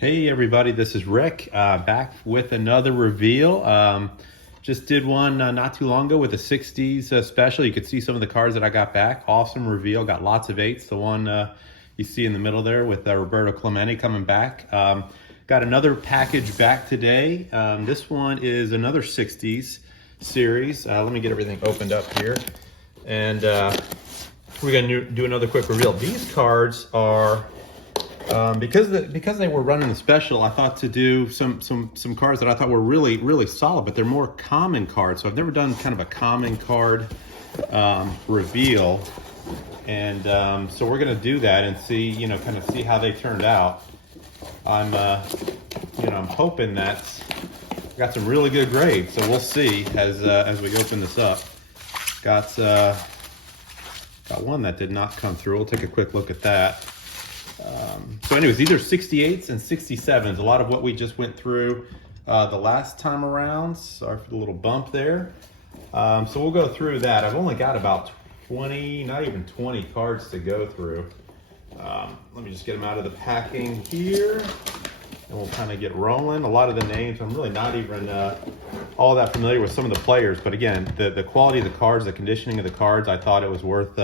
Hey everybody, this is Rick, back with another reveal. Just did one not too long ago with a 60s special. You could see some of the cards that I got back. Awesome reveal, got lots of eights. The one you see in the middle there with Roberto Clemente coming back. Got another package back today. This one is another 60s series. Let me get everything opened up here. And we're gonna do another quick reveal. These cards are because they were running the special, I thought to do some cards that I thought were really solid, but they're more common cards. So I've never done kind of a common card reveal, and so we're gonna do that and see, kind of see how they turned out. I'm hoping that I got some really good grades, so we'll see as we open this up. Got one that did not come through. We'll take a quick look at that. So anyways, these are 68s and 67s. A lot of what we just went through the last time around. Sorry for the little bump there. So we'll go through that. I've only got about 20, not even 20 cards to go through. Let me just get them out of the packing here, and we'll kind of get rolling. A lot of the names, I'm really not even all that familiar with some of the players, but again, the quality of the cards, the conditioning of the cards, I thought it was worth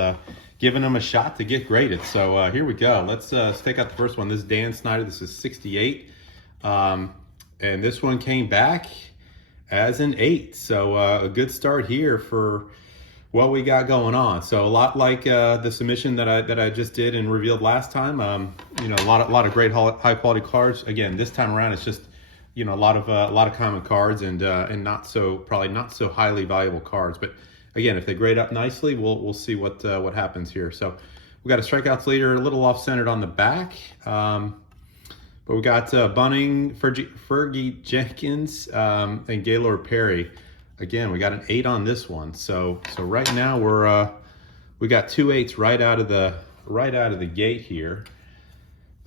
giving them a shot to get graded. So here we go. Let's take out the first one. This is Dan Snyder. This is 68. And this one came back as an 8. So a good start here for what we got going on. So a lot like the submission that I just did and revealed last time. A lot of great high quality cards. Again, this time around it's just a lot of common cards and probably not so highly valuable cards. But again, if they grade up nicely, we'll see what happens here. So we got a strikeouts leader, a little off centered on the back, but we got Bunning, Fergie Jenkins, and Gaylord Perry. Again, we got an 8 on this one. So right now we got 2 8s right out of the gate here.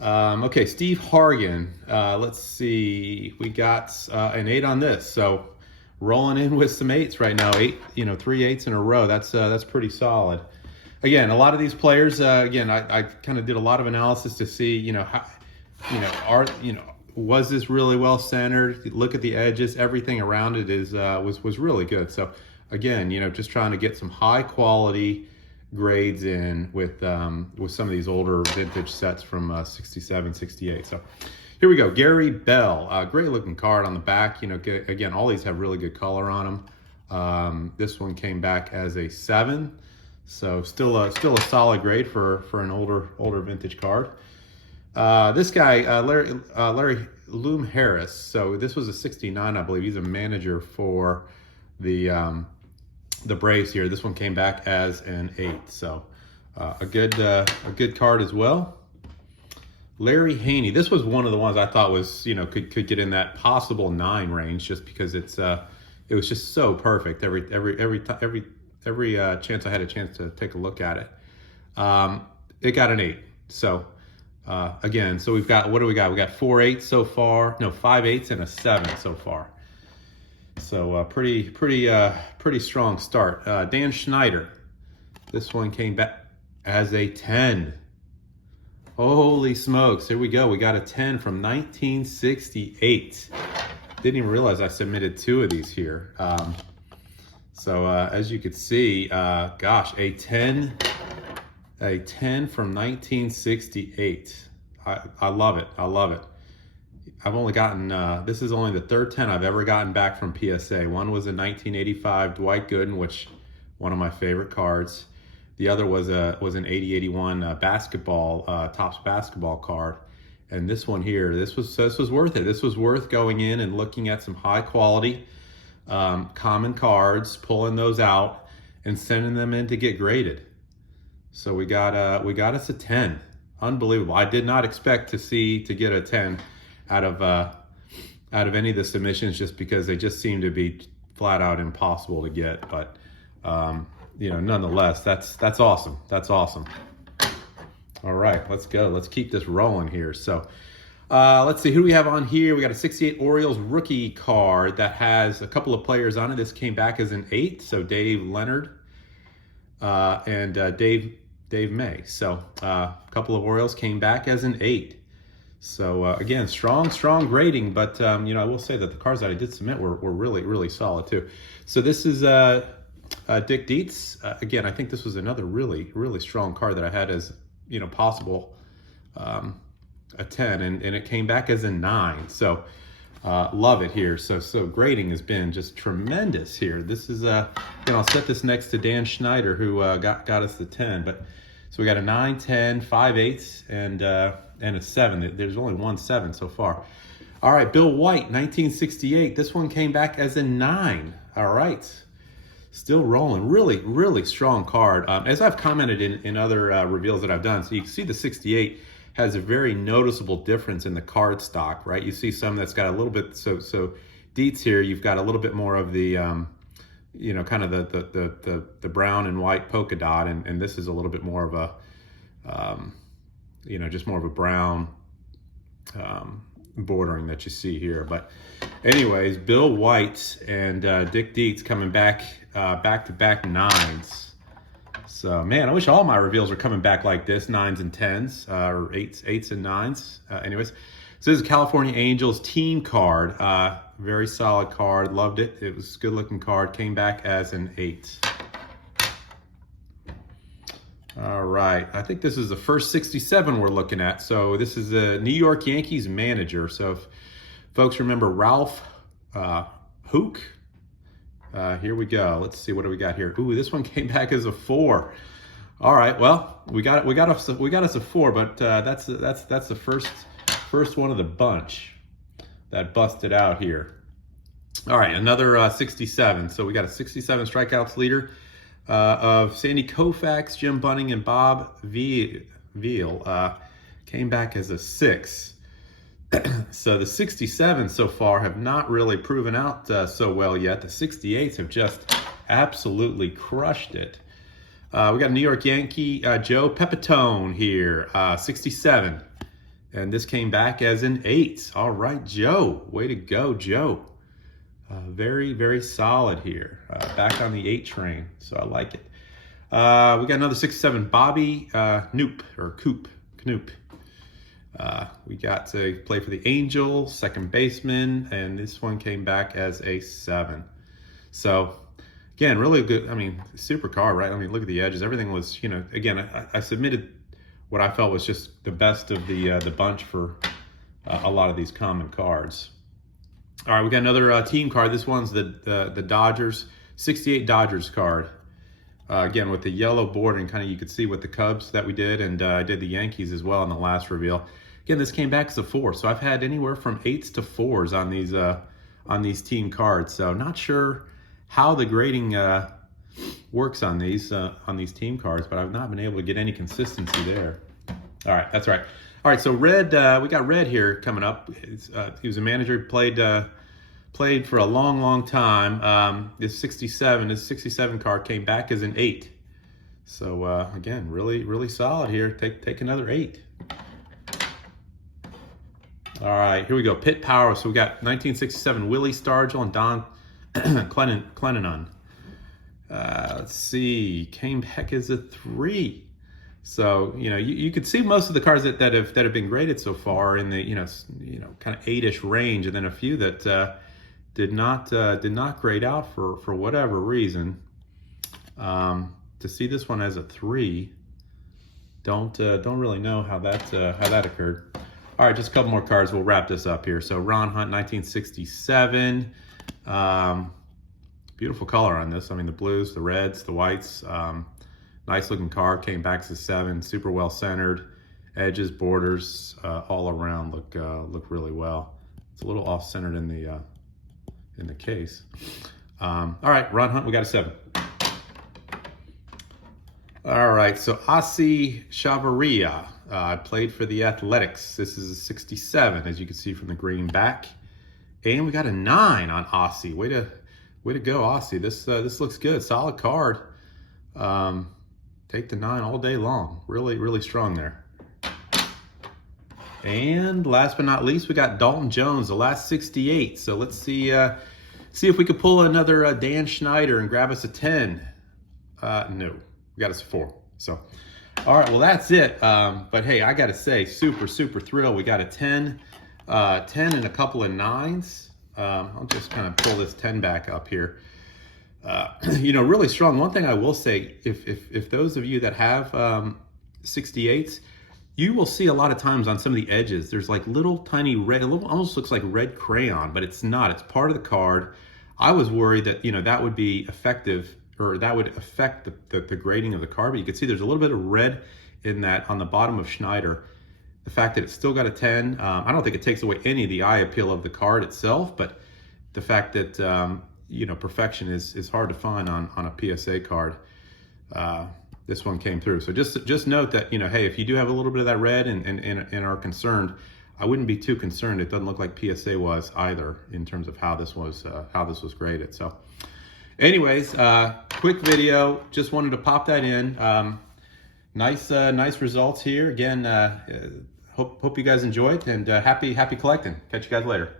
Okay, Steve Hargan. Let's see, we got an 8 on this. So rolling in with some 8s right now. 3 8s in a row. That's pretty solid. Again, a lot of these players. Again, I kind of did a lot of analysis to see, was this really well centered? Look at the edges. Everything around it was really good. So again, just trying to get some high quality grades in with some of these older vintage sets from 67, 68. So here we go. Gary Bell, great looking card on the back. Again, all these have really good color on them. This one came back as a 7, so still a solid grade for an older vintage card. This guy, Larry Loom Harris. So this was a 69, I believe. He's a manager for the Braves here. This one came back as an 8, so a good card as well. Larry Haney. This was one of the ones I thought was could get in that possible 9 range, just because it was just so perfect every chance I had a chance to take a look at it. It got an 8. So again, so we've got, what do we got? We got 4 8s so far. No, 5 8s and a 7 so far. So pretty strong start. Dan Schneider. This one came back as a 10. Holy smokes, here we go. We got a 10 from 1968. Didn't even realize I submitted 2 of these here. So as you could see, gosh, a 10 from 1968. I love it. I love it. I've only gotten, this is only the 3rd 10 I've ever gotten back from PSA. One was a 1985 Dwight Gooden, which one of my favorite cards. The other was an 80-81 basketball, Topps basketball card. And this one here, this was worth it. This was worth going in and looking at some high quality common cards, pulling those out and sending them in to get graded. So we got us a 10. Unbelievable. I did not expect to get a 10 out of any of the submissions, just because they just seem to be flat out impossible to get. But nonetheless, that's awesome. That's awesome. All right, let's go. Let's keep this rolling here. So let's see, who do we have on here? We got a 68 Orioles rookie card that has a couple of players on it. This came back as an 8. So Dave Leonard and Dave May. So a couple of Orioles came back as an 8. So again, strong grading, but you know, I will say that the cars that I did submit were really solid too. So this is Dick Dietz. Again, I think this was another really strong card that I had as, you know, possible a 10, and it came back as a 9. So love it here. So grading has been just tremendous here. This is and I'll set this next to Dan Schneider, who got us the 10. But so we got a 9, 10, 5/8, and a 7. There's only one 7 so far. All right, Bill White, 1968. This one came back as a 9. All right, still rolling. Really strong card. As I've commented in other reveals that I've done, so you can see the 68 has a very noticeable difference in the card stock, right? You see some that's got a little bit, so Dietz here, you've got a little bit more of the, you know, kind of the brown and white polka dot, and this is a little bit more of a, you know, just more of a brown bordering that you see here. But anyways, Bill White and Dick Dietz coming back back-to-back 9s. So, man, I wish all my reveals were coming back like this, 9s and 10s, or 8s and 9s. Anyways, so this is a California Angels team card. Very solid card. Loved it. It was a good-looking card. Came back as an 8. All right. I think this is the first 67 we're looking at. So this is the New York Yankees manager. So if folks remember Ralph Hook, here we go. Let's see, what do we got here? Ooh, this one came back as a 4. All right, well, we got us a 4, but that's the first one of the bunch that busted out here. All right, another 67. So we got a 67 strikeouts leader of Sandy Koufax, Jim Bunning, and Bob Veal. Came back as a 6. So the 67 so far have not really proven out so well yet. The 68s have just absolutely crushed it. We got New York Yankee Joe Pepitone here, 67. And this came back as an 8. All right, Joe. Way to go, Joe. Very solid here. Back on the 8 train, so I like it. We got another 67, Bobby Knoop. We got to play for the Angels, second baseman, and this one came back as a 7. So, again, really good. I mean, super card, right? I mean, look at the edges. Everything was, you know, again, I submitted what I felt was just the best of the bunch for a lot of these common cards. All right, we got another team card. This one's the Dodgers, 68 Dodgers card. Again, with the yellow bordering, kind of you could see with the Cubs that we did, and I did the Yankees as well in the last reveal. Again, this came back as a 4, so I've had anywhere from 8s to 4s on these team cards. So not sure how the grading works on these team cards, but I've not been able to get any consistency there. All right, that's right. All right, so Red, we got Red here coming up. He was a manager, played for a long time. This 67 card came back as an 8. So again, really solid here. Take another 8. All right, here we go. Pit Power. So we got 1967 Willie Stargell and Don Clendenon. Let's see, came back as a 3. So, you know, you could see most of the cards that have been graded so far in the, you know, kind of 8-ish range, and then a few that did not grade out for whatever reason. To see this one as a 3, don't really know how that occurred. All right, just a couple more cards. We'll wrap this up here. So Ron Hunt, 1967. Beautiful color on this. I mean, the blues, the reds, the whites. Nice looking card. Came back as a 7. Super well centered. Edges, borders, all around look really well. It's a little off centered in the case. All right, Ron Hunt, we got a 7. All right, so Ozzie Chavarria played for the Athletics. This is a 67, as you can see from the green back. And we got a 9 on Ozzie. Way to go, Ozzie. This looks good. Solid card. Take the 9 all day long. Really strong there. And last but not least, we got Dalton Jones, the last 68. So let's see if we could pull another Dan Schneider and grab us a 10. No, we got us a 4. So, All right, well, that's it. But hey, I got to say, super thrilled. We got a 10, 10 and a couple of 9s. I'll just kind of pull this 10 back up here. You know, really strong. One thing I will say, if those of you that have 68s, you will see a lot of times on some of the edges, there's like little tiny red, almost looks like red crayon, but it's not. It's part of the card. I was worried that, you know, that would be effective, or that would affect the grading of the card. But you can see there's a little bit of red in that on the bottom of Schneider. The fact that it's still got a 10, I don't think it takes away any of the eye appeal of the card itself, but the fact that, you know, perfection is hard to find on a PSA card. This one came through. So just note that, you know, hey, if you do have a little bit of that red and are concerned, I wouldn't be too concerned. It doesn't look like PSA was either in terms of how this was graded. So anyways, quick video, just wanted to pop that in. Nice results here. Again, hope you guys enjoyed, and happy collecting. Catch you guys later.